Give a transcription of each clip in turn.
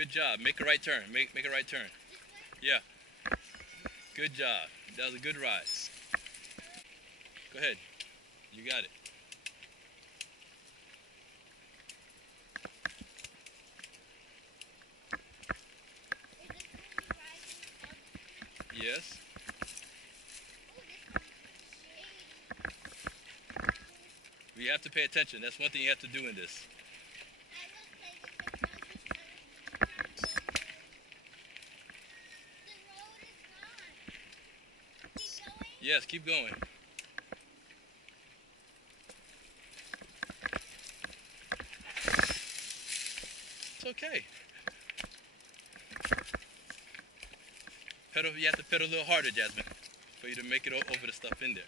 Good job. Make a right turn. Make a right turn. Yeah. Good job. That was a good ride. Go ahead. You got it. Yes. We have to pay attention. That's one thing you have to do in this. Yes, keep going. It's okay. Pedal, you have to pedal a little harder, Jasmine, for you to make it over the stuff in there.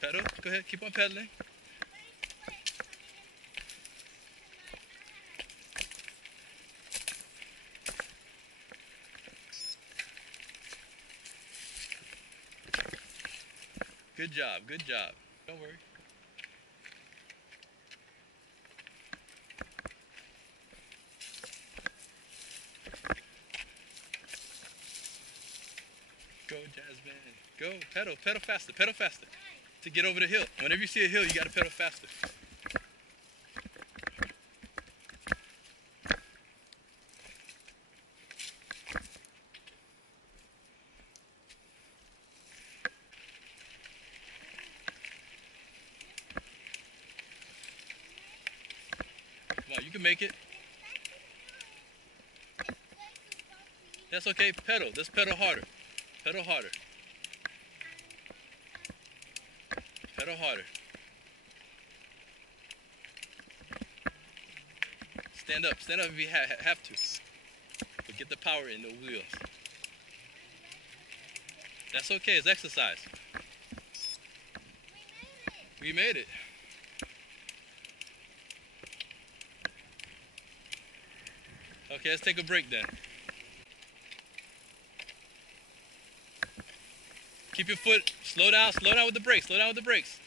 Pedal, go ahead, keep on pedaling. Good job, good job. Don't worry. Go, Jasmine. Go, pedal, pedal faster, pedal faster. To get over the hill. Whenever you see a hill, you gotta pedal faster. Come on, you can make it. That's okay, pedal. Let's pedal harder. Pedal harder. Pedal harder. Stand up if you have to. But get the power in the wheels. That's okay, it's exercise. We made it. Okay, let's take a break then. Keep your foot, slow down with the brakes, slow down with the brakes.